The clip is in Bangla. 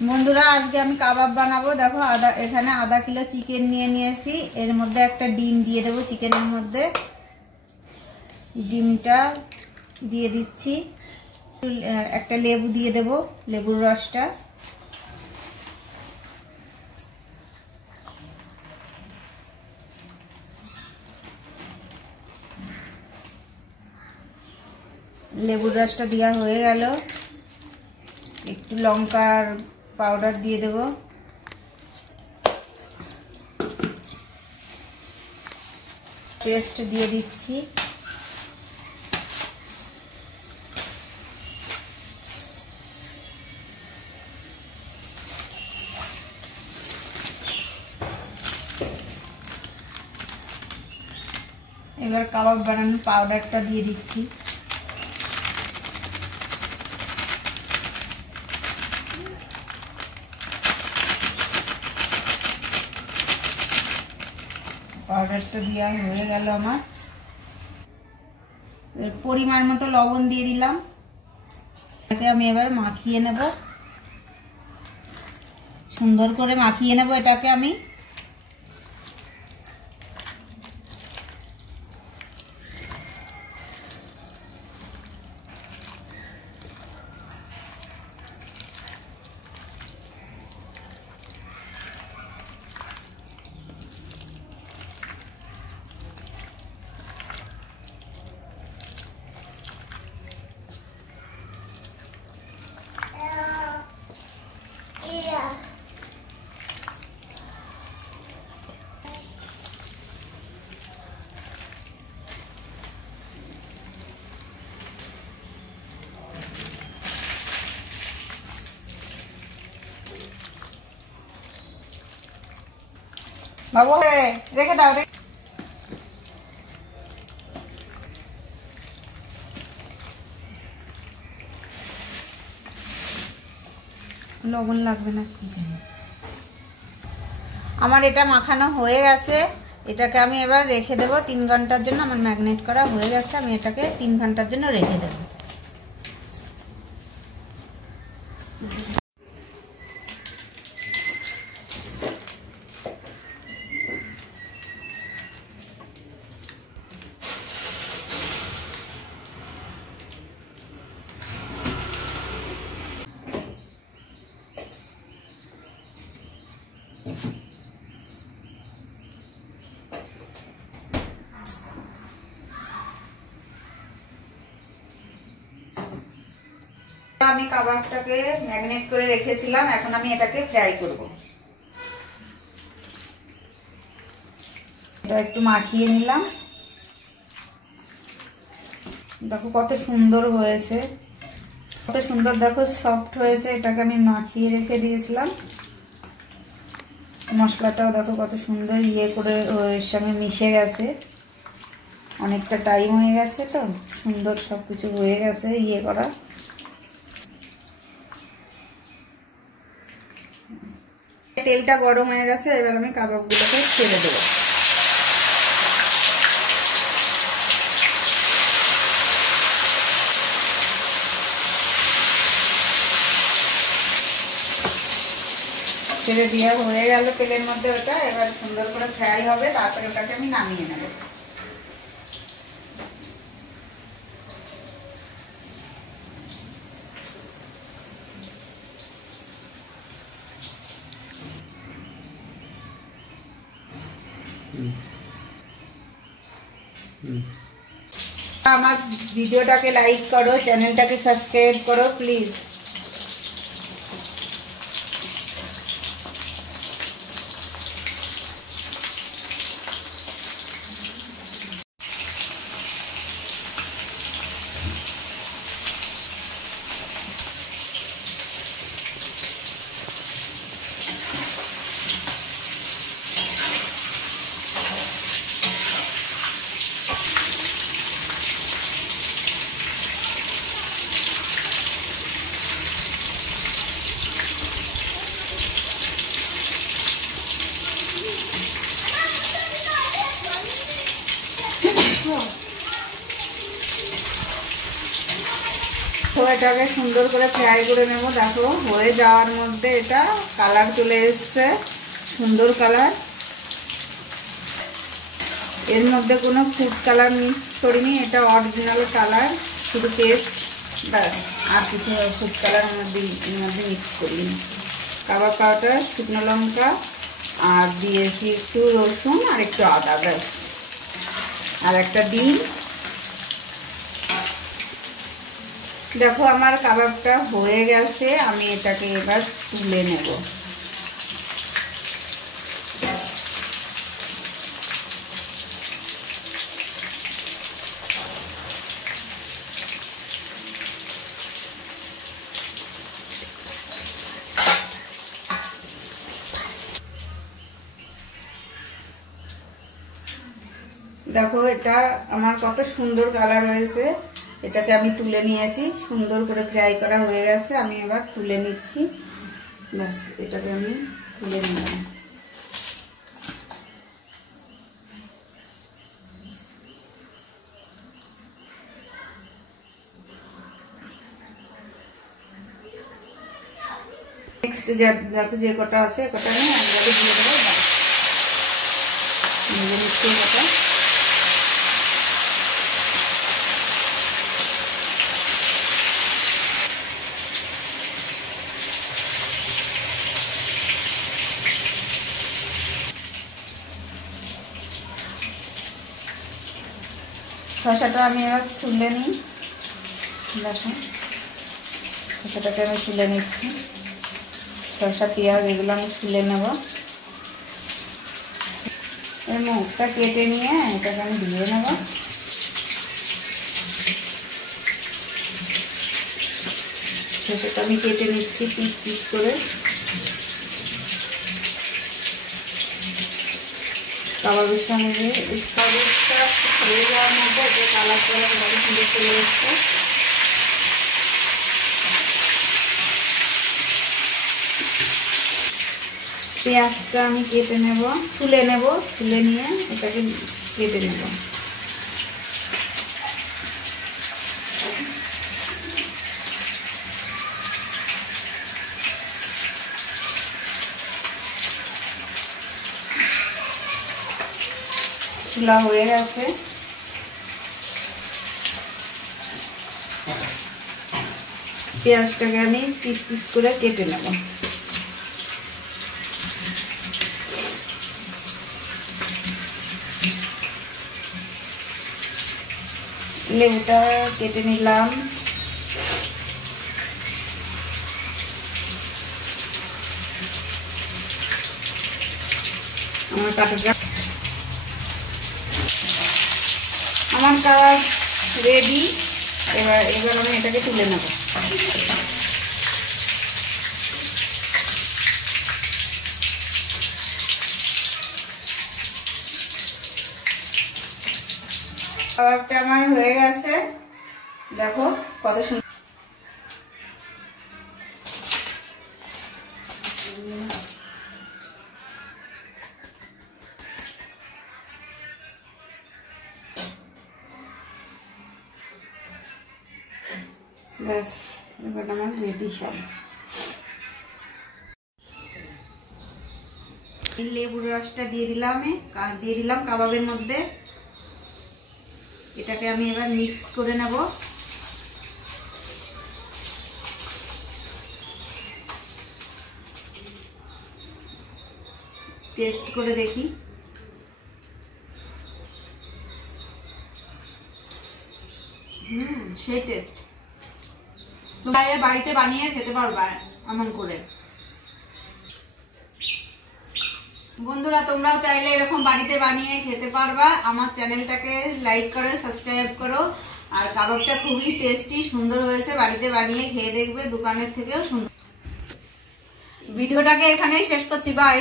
বন্ধুরা আজকে আমি কাবাব বানাবো। দেখো এখানে আধা কিলো চিকেন নিয়ে নিয়েছি। এর মধ্যে একটা ডিম দিয়ে দেবো। চিকেনের মধ্যে ডিমটা দিয়ে দিচ্ছি। একটা লেবু দিয়ে দেবো, লেবুর রসটা। লেবুর রসটা দেওয়া হয়ে গেল। একটু লঙ্কার পাউডার দিয়ে দেব। পেস্ট দিয়ে দিচ্ছি। এবার কাবাব বানানোর পাউডারটা দিয়ে দিচ্ছি। পাউডারটা দেওয়া হয়ে গেল আমার। পরিমাণ মতো লবণ দিয়ে দিলাম। এটাকে আমি এবার মাখিয়ে নেব, সুন্দর করে মাখিয়ে নেব এটাকে আমি। বাবু রেখে দাও। লবণ লাগবে না। আমার এটা মাখানো হয়ে গেছে। এটাকে আমি এবার রেখে দেব 3 ঘন্টার জন্য। আমার ম্যাগনেট করা হয়ে গেছে। আমি এটাকে 3 ঘন্টার জন্য রেখে দেব। আমি কাবাবটাকে ম্যাগনেট করে রেখেছিলাম। এখন আমি এটাকে ফ্রাই করব। এটা একটু মাখিয়ে নিলাম। দেখো কত সুন্দর হয়েছে, কত সুন্দর দেখো সফট হয়েছে। এটাকে আমি মাখিয়ে রেখে দিয়েছিলাম। মশলাটাও দেখো কত সুন্দর করে ওর সঙ্গে মিশে গেছে। অনেকটা টাইম হয়ে গেছে তো, সুন্দর সবকিছু হয়ে গেছে করা। তেলটা গরম হয়ে গেছে। এবার আমি কাবাবগুলোকে ছেড়ে দেবো। ছেড়ে দেওয়া হয়ে গেল তেলের মধ্যে ওটা। এবার সুন্দর করে ফ্রাই হবে, তারপরে ওটাকে আমি নামিয়ে নেব। আমার ভিডিওটাকে লাইক করো, চ্যানেলটাকে সাবস্ক্রাইব করো প্লিজ। এটাকে সুন্দর করে ফ্রাই করে নেব। দেখো হয়ে যাওয়ার মধ্যে এটা কালার চলে এসছে, সুন্দর কালার। এর মধ্যে কোনো ফুড কালার মিক্স করিনি, এটা অরিজিনাল কালার, শুধু পেস্ট ব্যাস, আর কিছু ফুড কালার এর মধ্যে মিক্স করিনি। কাবাব পাউডার, শুকনো লঙ্কা আর দিয়েছি একটু রসুন আর একটু আদা, ব্যাস। আর একটা ডিম। দেখো আমার কাবাবটা হয়ে গেছে, আমি এটাকে এবার তুলে নেব। দেখো এটা আমার কত সুন্দর কালার হয়েছে। এটাকে আমি তুলে নিয়েছি, সুন্দর করে ফ্রাই করা হয়ে গেছে। আমি এবার তুলে নিচ্ছি, ব্যাস এটাকে আমি তুলে নিলাম। নেক্সট দেখো যে কটা আছে কটা নিয়ে একবারে দিয়ে দেবো, ভেজে নিচ্ছি কটা। শসাটা আমি এবার ছুলে নিই। দেখো শসাটাকে আমি ছুলে নিচ্ছি। শসা পেঁয়াজ এগুলো আমি ছুলে নেব। এর মুখটা কেটে নিয়ে এটাকে আমি দিয়ে নেব। শসাটা আমি কেটে নিচ্ছি পিস পিস করে। কাবাবের সঙ্গে কাবাবটা হয়ে যাওয়ার মধ্যে যে কালার কালার ভালো সুন্দর চলে এসছে। পেঁয়াজটা আমি কেটে নেব, ছুলে নেব, ছুলে নিয়ে এটাকে কেটে নেব। ছুলা হয়ে গেছে। পেঁয়াজটাকে আমি পিস পিস করে কেটে নেব। লেবুটা কেটে নিলাম। আমার কাটাটা আমার কাবাব রেডি। এবার আমি এটাকে তুলে নেব। কাবাবটা আমার হয়ে গেছে, দেখো কত সুন্দর। ব্যাস এবার আমার রেডি সব। লেবুর রসটা দিয়ে দিলাম কাবাবের মধ্যে। এটাকে আমি এবার মিক্স করে নেব। টেস্ট করে দেখি। সেই টেস্ট। তোমরা বাড়িতে বানিয়ে খেতে পারবা এমন করে। বন্ধুরা তোমরাও চাইলে এরকম বাড়িতে বানিয়ে খেতে পারবা। আমার চ্যানেলটাকে লাইক করো, সাবস্ক্রাইব করো। আর কাবাবটা খুবই টেস্টি, সুন্দর হয়েছে। বাড়িতে বানিয়ে খেয়ে দেখবে, দোকানের থেকেও সুন্দর। ভিডিওটাকে এখানেই শেষ করছি, বাই।